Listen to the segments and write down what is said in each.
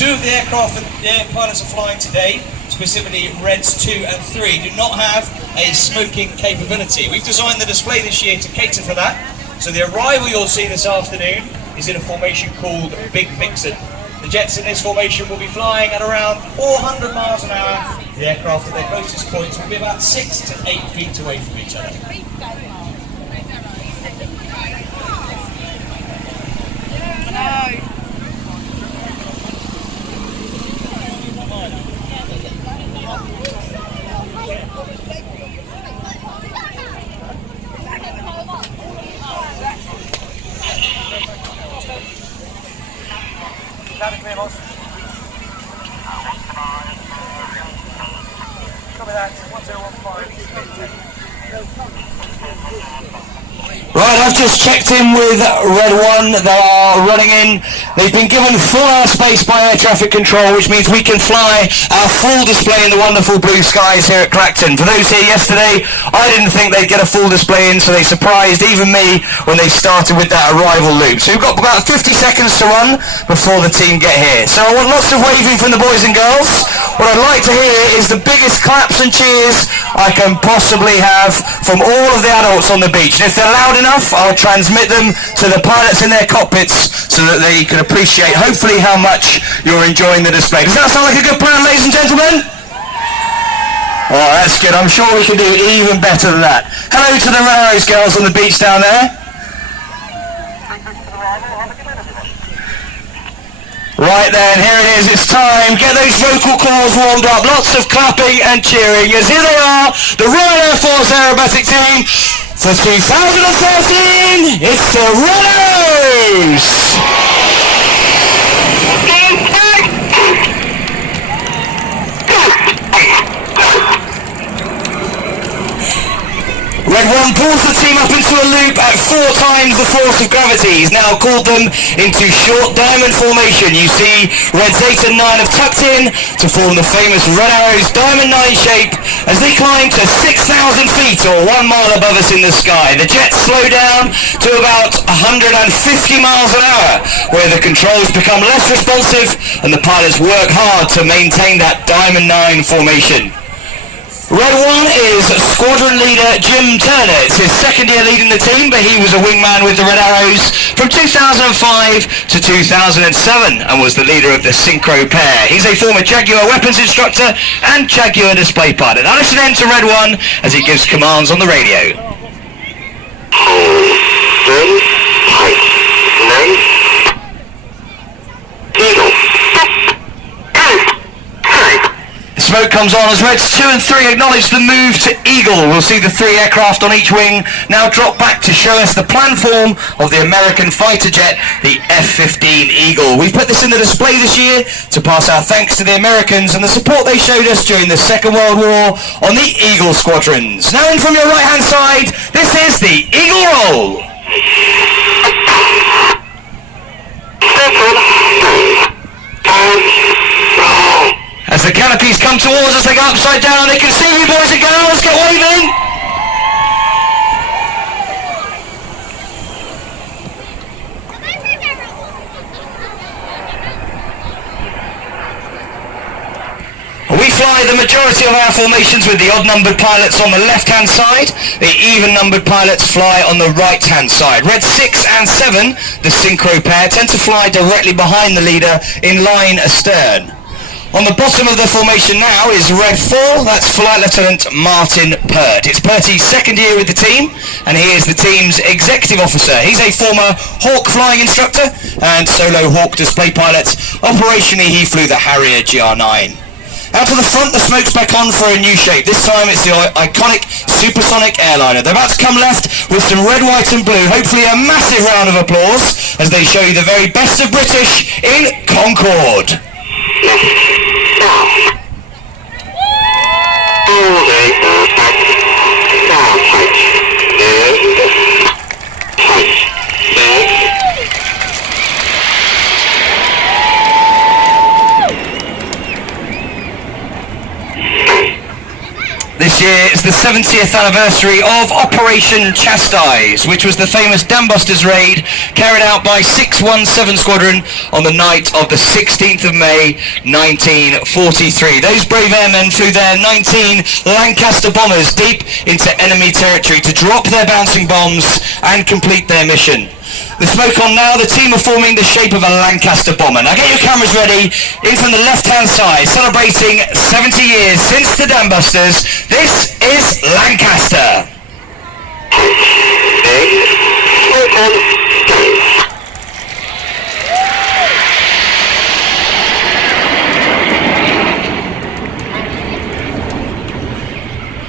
Two of the aircraft that the pilots are flying today, specifically Reds 2 and 3, do not have a smoking capability. We've designed the display this year to cater for that. So the arrival you'll see this afternoon is in a formation called Big Vixen. The jets in this formation will be flying at around 400 miles an hour. The aircraft at their closest points will be about 6 to 8 feet away from each other. Right, I've just checked in with Red 1. They are running in. They've been given full airspace by air traffic control, which means we can fly our full display in the wonderful blue skies here at Clacton. For those here yesterday, I didn't think they'd get a full display in, so they surprised even me when they started with that arrival loop. So we've got about 50 seconds to run before the team get here. So I want lots of waving from the boys and girls. What I'd like to hear is the biggest claps and cheers I can possibly have from all of the adults on the beach. And if they're loud enough, I'll transmit them to the pilots in their cockpits so that they can appreciate, hopefully, how much you're enjoying the display. Does that sound like a good plan, ladies and gentlemen? Oh, that's good. I'm sure we can do even better than that. Hello to the Raros girls on the beach down there. Right then, here it is, it's time. Get those vocal cords warmed up. Lots of clapping and cheering as here they are, the Royal Air Force Aerobatic Team for 2013. It's the Raros! Red 1 pulls the team up into a loop at 4 times the force of gravity. He's now called them into short diamond formation. You see Reds 8 and 9 have tucked in to form the famous Red Arrows Diamond 9 shape as they climb to 6,000 feet or 1 mile above us in the sky. The jets slow down to about 150 miles an hour, where the controls become less responsive and the pilots work hard to maintain that Diamond 9 formation. Red 1 is squadron leader Jim Turner. It's his second year leading the team, but he was a wingman with the Red Arrows from 2005 to 2007 and was the leader of the Synchro pair. He's a former Jaguar weapons instructor and Jaguar display pilot. Now listen in to Red 1 as he gives commands on the radio. Smoke comes on as Reds 2 and 3 acknowledge the move to Eagle. We'll see the 3 aircraft on each wing now drop back to show us the plan form of the American fighter jet, the F-15 Eagle. We've put this in the display this year to pass our thanks to the Americans and the support they showed us during the Second World War on the Eagle squadrons. Now in from your right hand side, this is the Eagle Roll. As the canopies come towards us, they go upside down. They can see you, boys and girls. Get waving. We fly the majority of our formations with the odd-numbered pilots on the left-hand side. The even-numbered pilots fly on the right-hand side. Red 6 and 7, the Synchro pair, tend to fly directly behind the leader in line astern. On the bottom of the formation now is Red 4, that's Flight Lieutenant Martin Pert. It's Pert's second year with the team, and he is the team's executive officer. He's a former Hawk flying instructor and solo Hawk display pilot. Operationally, he flew the Harrier GR9. Out to the front, the smoke's back on for a new shape. This time it's the iconic supersonic airliner. They're about to come left with some red, white and blue. Hopefully a massive round of applause as they show you the very best of British in Concorde. This year is the 70th anniversary of Operation Chastise, which was the famous Dambusters raid carried out by 617 Squadron on the night of the 16th of May 1943. Those brave airmen flew their 19 Lancaster bombers deep into enemy territory to drop their bouncing bombs and complete their mission. The smoke on now, the team are forming the shape of a Lancaster bomber. Now get your cameras ready, in from the left-hand side, celebrating 70 years since the Dambusters. This is Lancaster.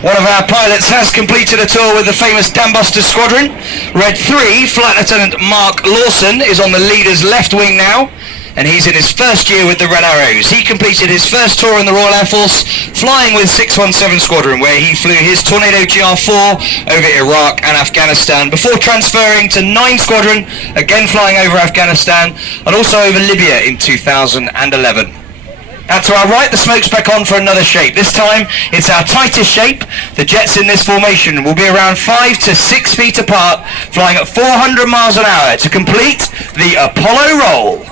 One of our pilots has completed a tour with the famous Dambusters Squadron. Red 3, Flight Lieutenant Mark Lawson, is on the leader's left wing now, and he's in his first year with the Red Arrows. He completed his first tour in the Royal Air Force, flying with 617 Squadron, where he flew his Tornado GR4 over Iraq and Afghanistan, before transferring to 9 Squadron, again flying over Afghanistan, and also over Libya in 2011. Out to our right, the smoke's back on for another shape. This time, it's our tightest shape. The jets in this formation will be around 5 to 6 feet apart, flying at 400 miles an hour to complete the Apollo roll.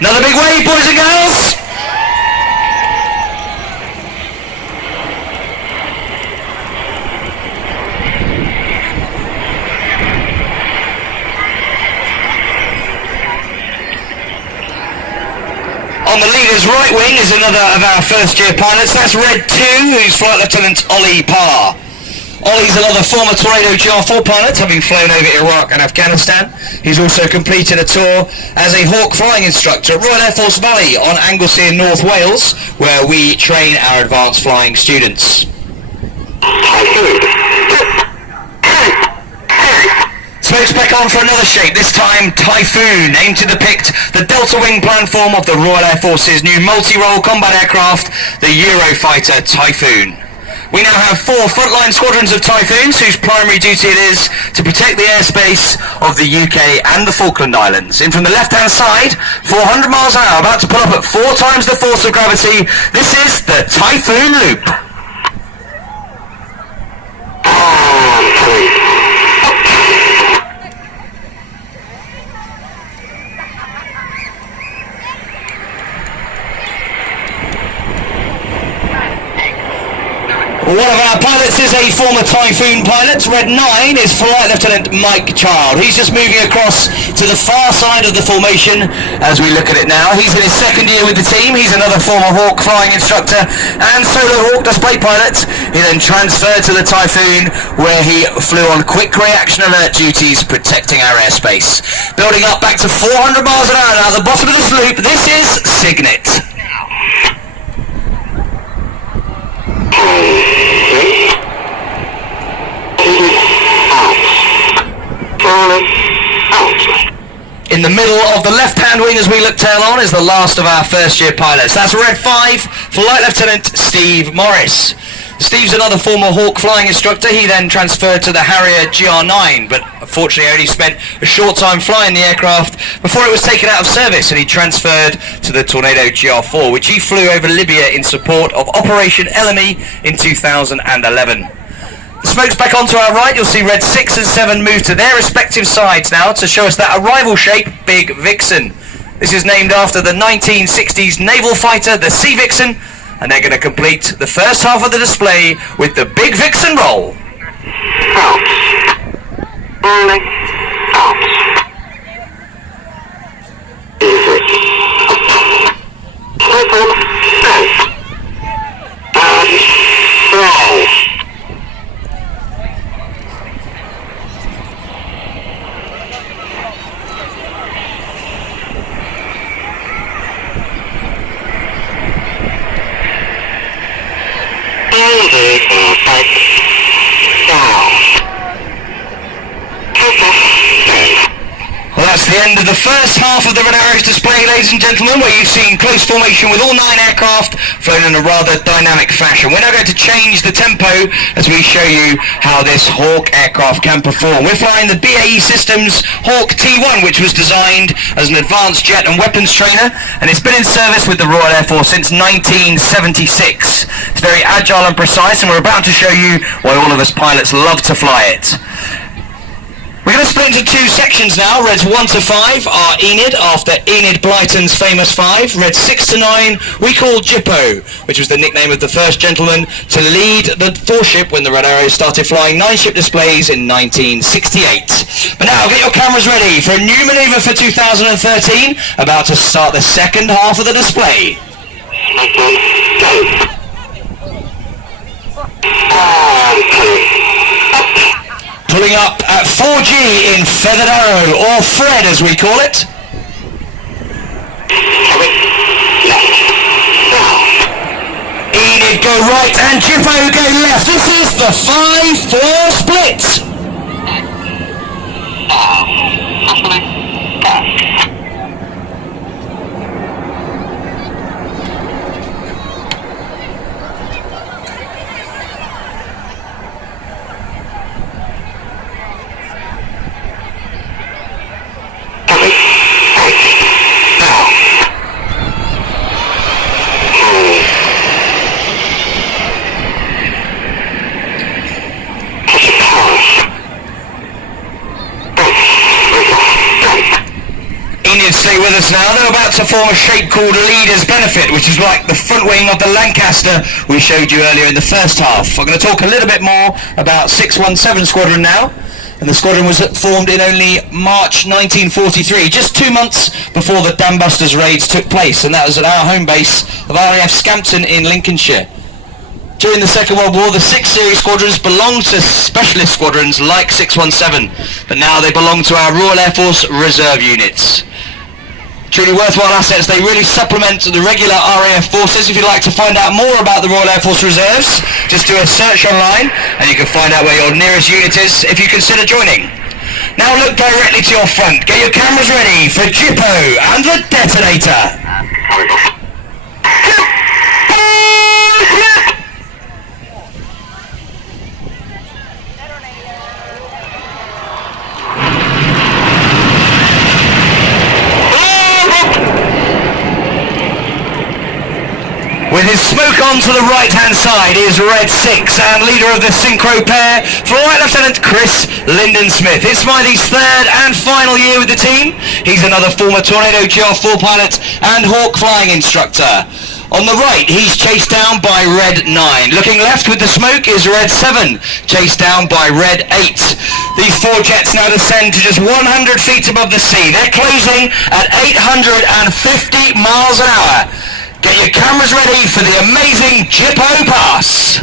Another big wave, boys and girls. On the leader's right wing is another of our first year pilots. That's Red 2, who's Flight Lieutenant Ollie Parr. Ollie's another former Tornado GR4 pilot, having flown over Iraq and Afghanistan. He's also completed a tour as a Hawk flying instructor at Royal Air Force Valley on Anglesey in North Wales, where we train our advanced flying students. Smoke's back on for another shape, this time Typhoon, aimed to depict the delta wing platform of the Royal Air Force's new multi-role combat aircraft, the Eurofighter Typhoon. We now have 4 frontline squadrons of Typhoons, whose primary duty it is to protect the airspace of the UK and the Falkland Islands. In from the left-hand side, 400 miles an hour, about to pull up at 4 times the force of gravity. This is the Typhoon Loop. One of our pilots is a former Typhoon pilot. Red 9 is Flight Lieutenant Mike Child. He's just moving across to the far side of the formation as we look at it now. He's in his second year with the team. He's another former Hawk flying instructor and solo Hawk display pilot. He then transferred to the Typhoon, where he flew on quick reaction alert duties protecting our airspace. Building up back to 400 miles an hour now at the bottom of this loop. This is Signet. In the middle of the left-hand wing as we look tail on is the last of our first-year pilots. That's Red 5, Flight Lieutenant Steve Morris. Steve's another former Hawk flying instructor. He then transferred to the Harrier GR9, but unfortunately only spent a short time flying the aircraft before it was taken out of service, and he transferred to the Tornado GR4, which he flew over Libya in support of Operation Elemi in 2011. The smoke's back onto our right. You'll see Red 6 and 7 move to their respective sides now to show us that arrival shape, Big Vixen. This is named after the 1960s naval fighter, the Sea Vixen, and they're going to complete the first half of the display with the Big Vixen roll. That's the end of the first half of the Red Arrows display, ladies and gentlemen, where you've seen close formation with all 9 aircraft flown in a rather dynamic fashion. We're now going to change the tempo as we show you how this Hawk aircraft can perform. We're flying the BAE Systems Hawk T1, which was designed as an advanced jet and weapons trainer, and it's been in service with the Royal Air Force since 1976. It's very agile and precise, and we're about to show you why all of us pilots love to fly it. We're going to split into 2 sections now. Reds 1 to 5 are Enid, after Enid Blyton's famous 5. Reds 6 to 9 we call Jippo, which was the nickname of the first gentleman to lead the 4-ship when the Red Arrows started flying 9-ship displays in 1968. But now, get your cameras ready for a new manoeuvre for 2013, about to start the second half of the display. Pulling up at 4G in Feathered Arrow, or Fred as we call it. Enid go right and Jippo go left. This is the 5-4 split. Stay with us now. They're about to form a shape called Leader's Benefit, which is like the front wing of the Lancaster we showed you earlier in the first half. I'm going to talk a little bit more about 617 Squadron now. And the squadron was formed in only March 1943, just 2 months before the Dam Busters raids took place, and that was at our home base of RAF Scampton in Lincolnshire. During the Second World War, the 6 series squadrons belonged to specialist squadrons like 617, but now they belong to our Royal Air Force Reserve units. Truly worthwhile assets. They really supplement the regular RAF forces. If you'd like to find out more about the Royal Air Force Reserves, just do a search online and you can find out where your nearest unit is if you consider joining. Now look directly to your front. Get your cameras ready for Jippo and the detonator. With his smoke on to the right-hand side is Red 6 and leader of the synchro pair, Flight Lieutenant Chris Linden-Smith. It's Smiley's 3rd and final year with the team. He's another former Tornado GR4 pilot and Hawk flying instructor. On the right, he's chased down by Red 9. Looking left with the smoke is Red 7, chased down by Red 8. These 4 jets now descend to just 100 feet above the sea. They're closing at 850 miles an hour. Get your cameras ready for the amazing Jippo pass.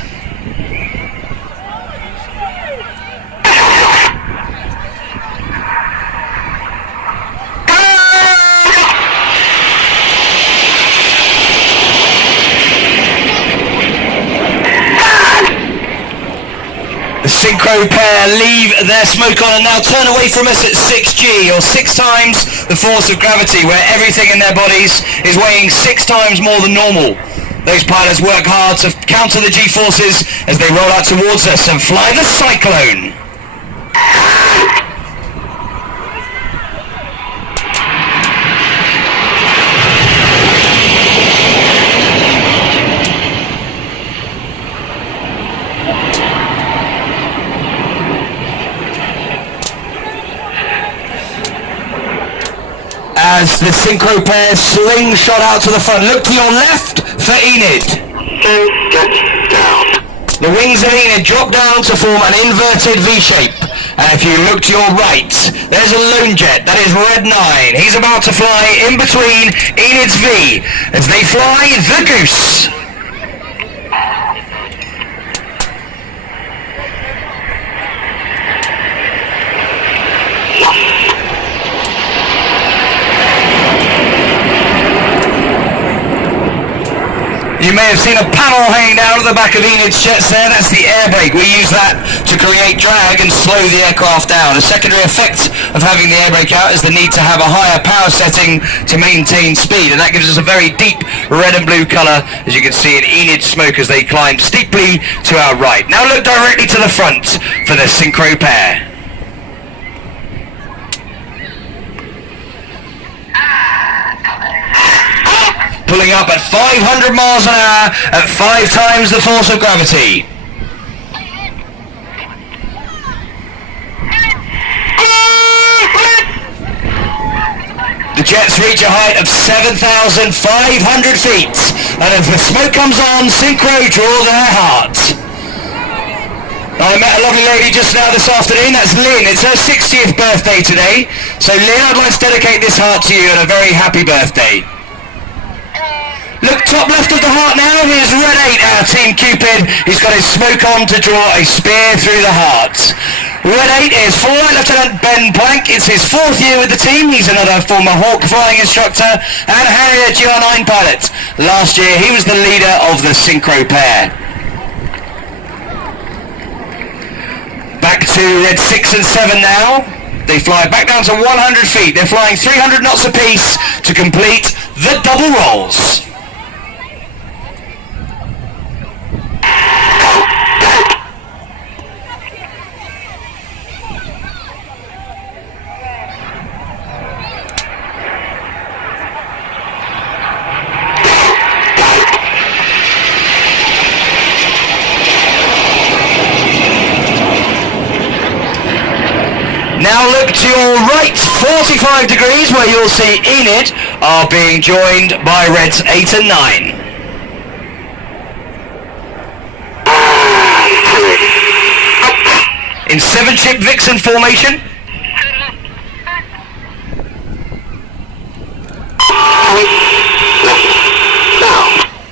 The synchro pair leave their smoke on and now turn away from us at 6G, or 6 times the force of gravity, where everything in their bodies is weighing 6 times more than normal. Those pilots work hard to counter the G-forces as they roll out towards us and fly the Cyclone. As the synchro pair slingshot out to the front. Look to your left for Enid. The wings of Enid drop down to form an inverted V-shape. And if you look to your right, there's a lone jet. That is Red 9. He's about to fly in between Enid's V as they fly the Goose. You may have seen a panel hanging down at the back of Enid's jets there. That's the air brake. We use that to create drag and slow the aircraft down. A secondary effect of having the air brake out is the need to have a higher power setting to maintain speed, and that gives us a very deep red and blue colour, as you can see in Enid's smoke as they climb steeply to our right. Now look directly to the front for the synchro pair. Pulling up at 500 miles an hour at 5 times the force of gravity. The jets reach a height of 7,500 feet, and as the smoke comes on, synchro draw their heart. I met a lovely lady just now this afternoon. That's Lynn. It's her 60th birthday today. So Lynn, I'd like to dedicate this heart to you and a very happy birthday. Look top left of the heart now, here's Red 8, our Team Cupid. He's got his smoke on to draw a spear through the heart. Red 8 is Flight Lieutenant Ben Plank. It's his 4th year with the team. He's another former Hawk flying instructor and Harrier GR9 pilot. Last year he was the leader of the synchro pair. Back to Red 6 and 7 now. They fly back down to 100 feet. They're flying 300 knots apiece to complete the double rolls. Now look to your right, 45 degrees, where you'll see Enid are being joined by Reds 8 and 9. In 7-ship Vixen formation.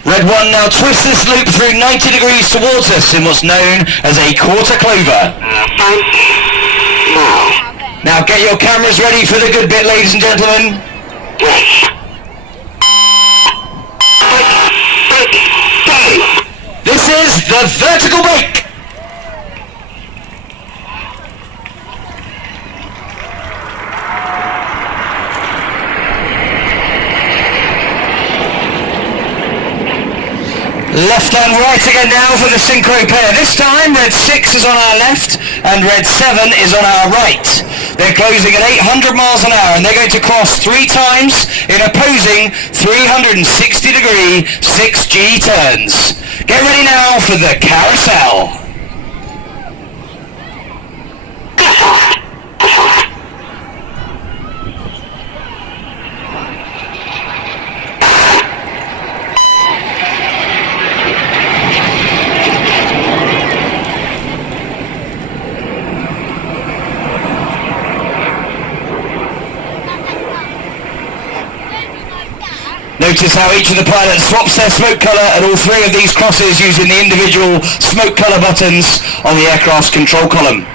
Red 1 now twists this loop through 90 degrees towards us in what's known as a quarter clover. Now get your cameras ready for the good bit, ladies and gentlemen. This is the vertical brake. Left and right again now for the synchro pair. This time Red 6 is on our left and Red 7 is on our right. They're closing at 800 miles an hour and they're going to cross 3 times in opposing 360 degree 6G turns. Get ready now for the carousel. Notice how each of the pilots swaps their smoke colour at all 3 of these crosses using the individual smoke colour buttons on the aircraft's control column.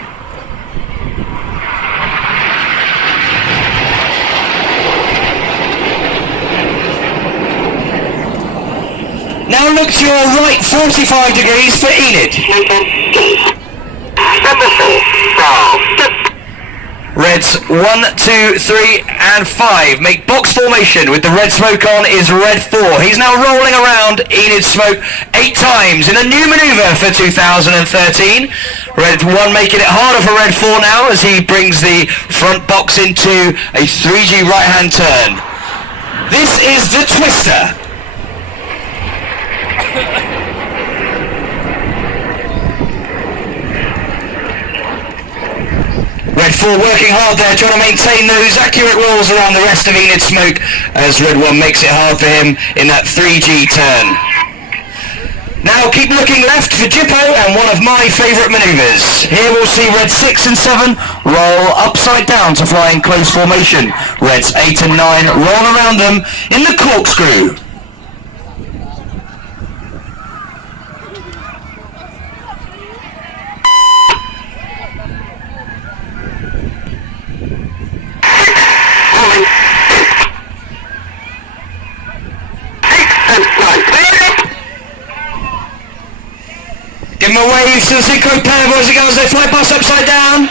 Now look to your right, 45 degrees for Enid. Reds 1, 2, 3 and 5 make box formation with the red smoke on is Red 4. He's now rolling around Enid's smoke 8 times in a new manoeuvre for 2013. Red 1 making it harder for Red 4 now as he brings the front box into a 3G right hand turn. This is the twister. Red 4 working hard there, trying to maintain those accurate rolls around the rest of Enid's smoke as Red 1 makes it hard for him in that 3G turn. Now keep looking left for Jippo and one of my favourite manoeuvres. Here we'll see Red 6 and 7 roll upside down to fly in close formation. Reds 8 and 9 roll around them in the corkscrew. to the synchro pair, boys and girls. They fly past upside down.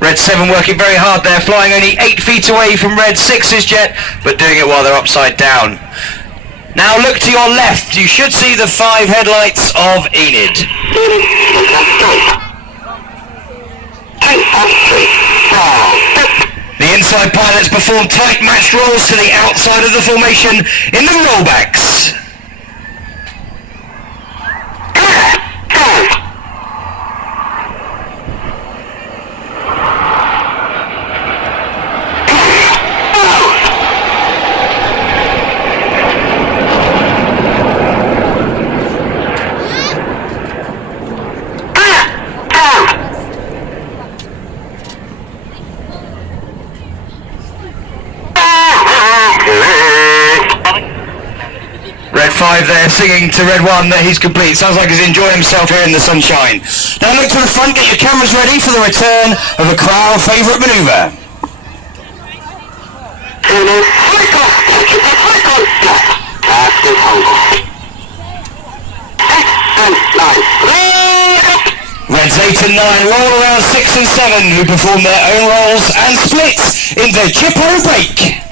Red 7 working very hard there, flying only 8 feet away from Red 6's jet, but doing it while they're upside down. Now look to your left, you should see the 5 headlights of Enid. The inside pilots perform tight matched rolls to the outside of the formation in the rollbacks. Red 5 there singing to Red 1 that he's complete. Sounds like he's enjoying himself here in the sunshine. Now look to the front, get your cameras ready for the return of a crowd favourite manoeuvre. Reds 8 and 9 roll around 6 and 7 who perform their own rolls and splits in the Chippo break.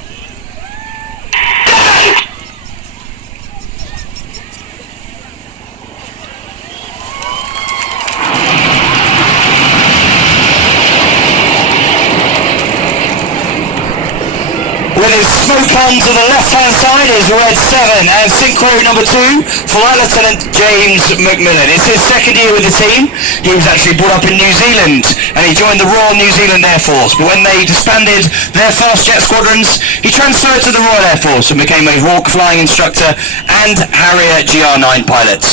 With his smoke on to the left-hand side is Red 7 and Synchro number 2, Flight Lieutenant James McMillan. It's his second year with the team. He was actually brought up in New Zealand and he joined the Royal New Zealand Air Force. But when they disbanded their fast jet squadrons, he transferred to the Royal Air Force and became a Hawk flying instructor and Harrier GR9 pilot.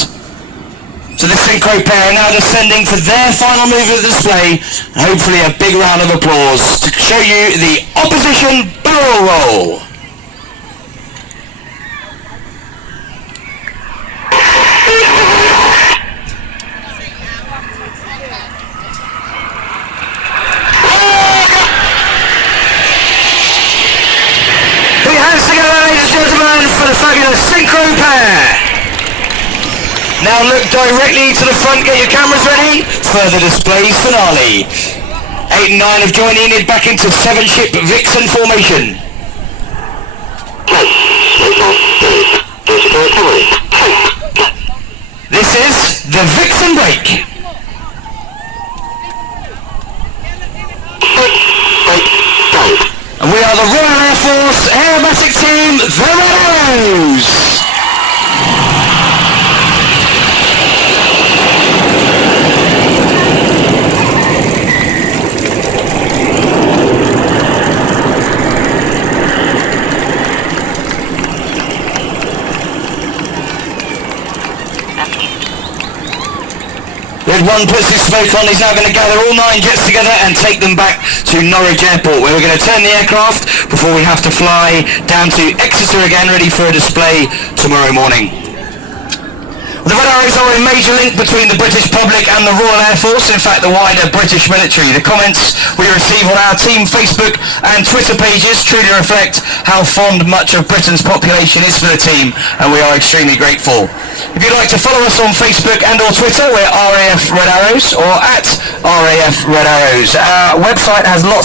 So the synchro pair are now descending for their final move of the display. Hopefully a big round of applause to show you the opposition barrel roll. Put your hands together, ladies and gentlemen, for the fabulous synchro pair. Now look directly to the front, get your cameras ready for the display's finale. 8 and 9 have joined Enid back into 7-ship Vixen formation. This is the Vixen break. And we are the Royal Air Force Aerobatic Team, the Red Arrows. Red 1 puts his smoke on. He's now going to gather all 9 jets together and take them back to Norwich Airport, where we're going to turn the aircraft before we have to fly down to Exeter again, ready for a display tomorrow morning. The Red Arrows are a major link between the British public and the Royal Air Force, in fact the wider British military. The comments we receive on our team Facebook and Twitter pages truly reflect how fond much of Britain's population is for the team, and we are extremely grateful. If you'd like to follow us on Facebook and or Twitter, we're RAF Red Arrows or at RAF Red Arrows. Our website has lots